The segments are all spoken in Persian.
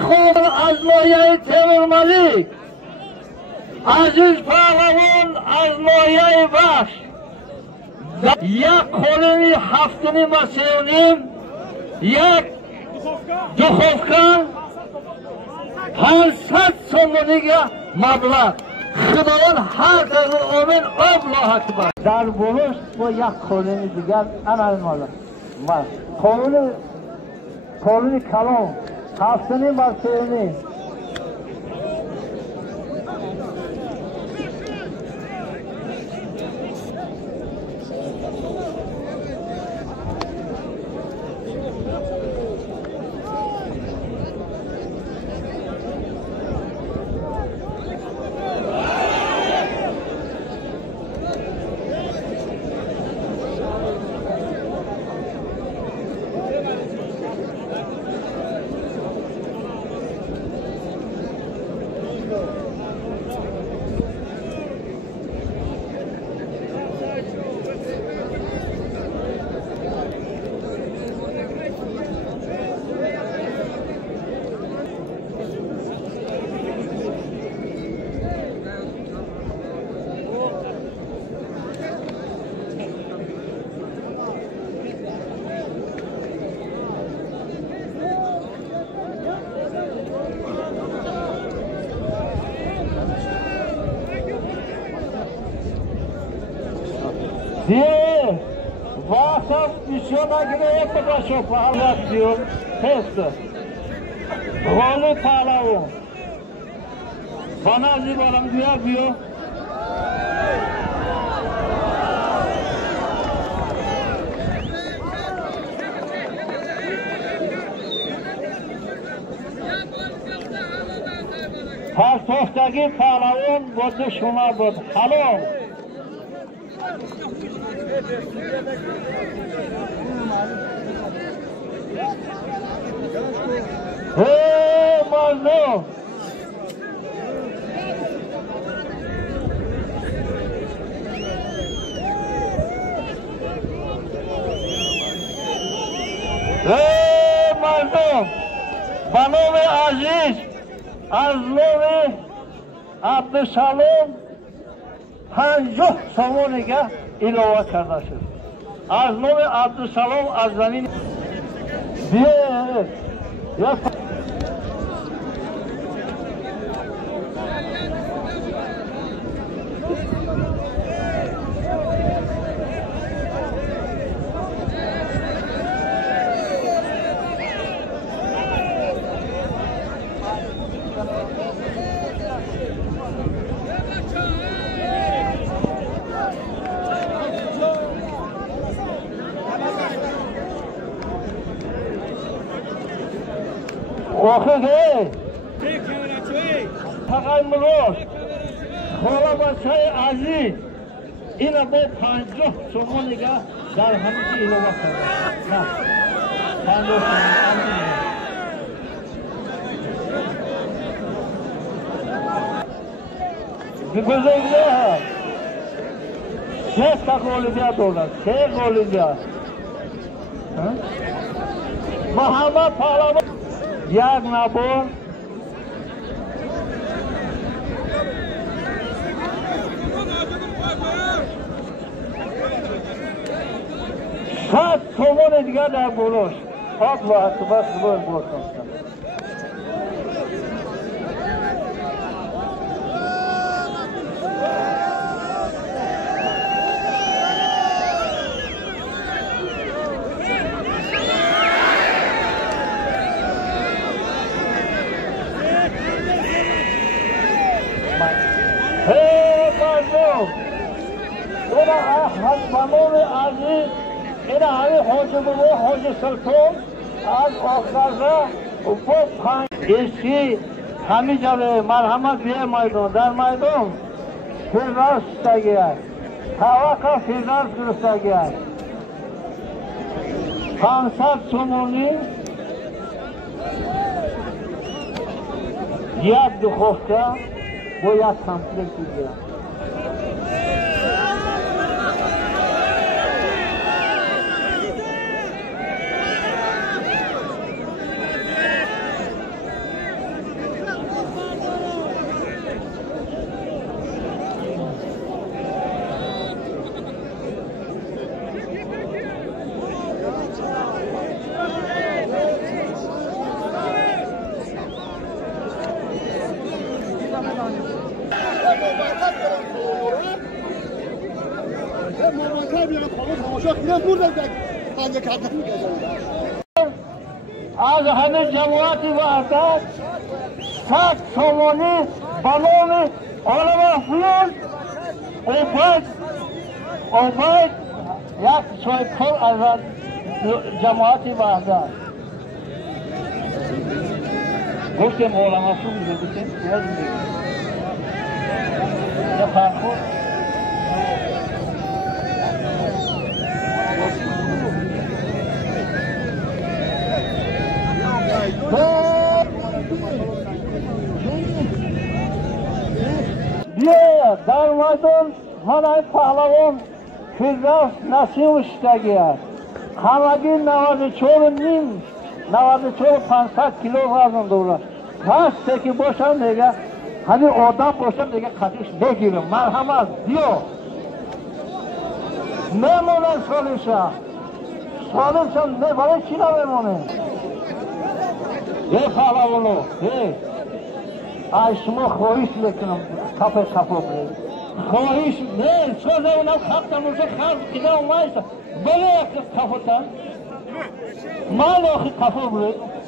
خوب از مایه تیمور ملیک، عزیز پهلوان از مایه وحش، یک قولونی هفتونی مسیونیم، یک دخوفکا 500 سومونیگه مبلغ. خداوند هر دقیقه آمین. الله اکبر. در بروش با یک قولونی دیگر انال مالا قولونی کلام هفتونی مسیونی. دیه واسم بسیار نگیره باشو پهلوان دیو تست غالی پهلوان بانازی بارم بیو پس توفتگی پهلوان بود شما بود حلو hey مازو hey مازو بانوم عزیز از نوم عبدالسلام 50 سومونیگه ilova kardeşim. Az nome Abdüsalam az zamin. Ya Oxuge, Taqaymıloş, Xolabaçay Aziz, ina bu 50 somoniga dar hamisi ilova kardı. Na, 50 somoniga. Bir güzel ha. Ses takoliga dolar, ses oliga. Muhammed Pahlavon یک نبود صد تومان دیگر در بولوش الله اکبر خدای بولوش بانوم عزیز این همه حاج بابا حاج سلطان از آخرزه و پنج ایشی همه جاده مرحمت بیه میدون در میدون فیرناز شدگی است توقع فیرناز گرفتگی است 500 سومونی یک دخوفته با یک کمپلیت دیگه مامانتر بیارم خانم تماشا کنم بردم در خنده کردن میگذارم از همه جماعت وحدت 100 تومانی بنام علم فیون اوبید یک چای پل از جماعت وحدت گفتیم علم فیون میگوشیم یه فرخور بیا در میدان منای پهلوان فردوس نسیم اشتگی است همگی 94 نیم 94 500 کیلو وزن دارد هسته که باشم میگه همین آدم باشم دیگه خطیش بگیرم مرحمت بیا میمونن سالشم برای چی نمیمونه یه پهلوانو شما خواهیش میکنم کپه برید خواهیش نه چوزه اونم خفتم اونجا خرد کنه اومایست بله یک کپه تن مال آخی کپه برید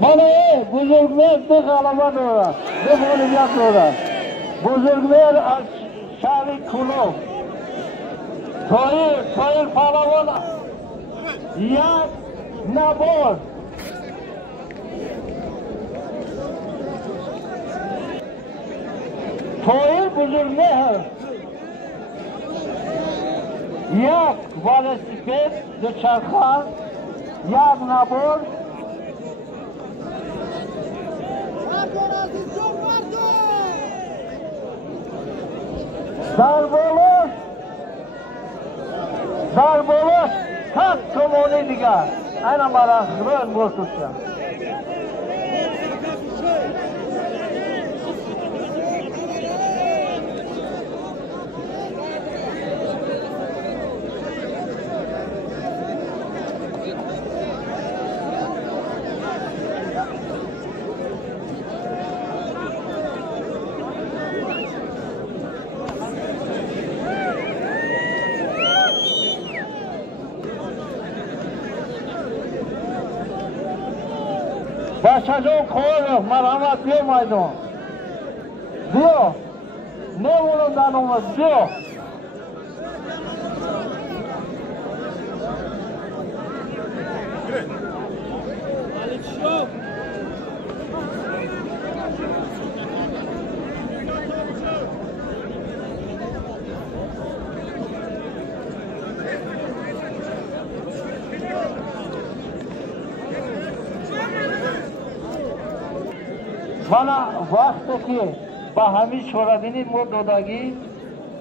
بله بزرگمیر ده غلبه دارد ده غلبیت دارد بزرگمیر از شهر کلو تایر پهلوان یک نبار تایر بزرگمیر یک والسپید دوچرخه یک نبار در بالاش 100 تومانی دیگه اینا مرا خیلی مرتوشم بچه جون کار مرحمت بیا میدان بیا نمونم در اومد بیا من وقتی که با همین شورابینی مورد دادگی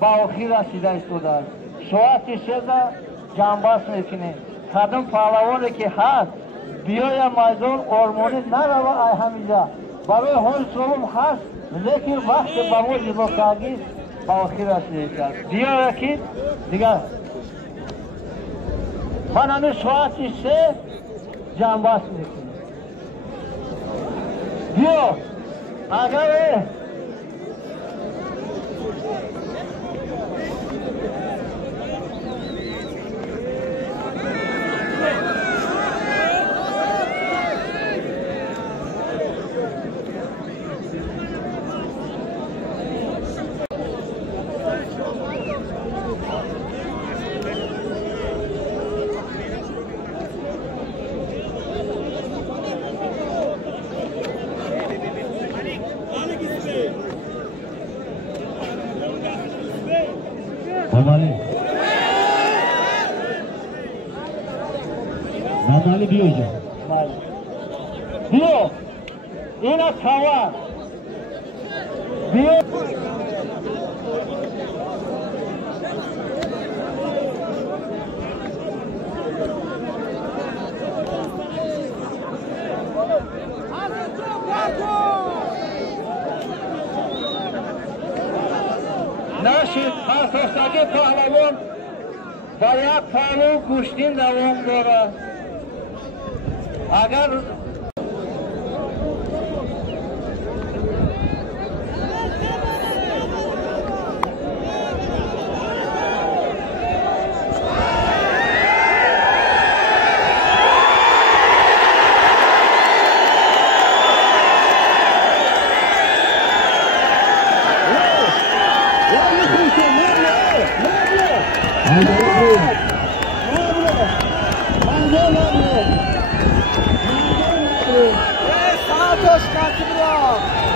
با آخیر رسیده استودن ساعت 3 جنباس میکنیم قدم پهلوانی که هست بیای میدان آرمانی نروه ای همیجا برای حال سلام هست لیکن وقتی با ما جدا کردی با آخیر رسیده کرد بیای که دیگه من همین ساعت 3 جنباس میکنیم بیا اگر Nadali biyo ja. Biyo. Ina kawa. Biyo. نشید خاصوستگی پهلوان با یک پالو گوشتین دوام داره. اگر Santos, Casimiro!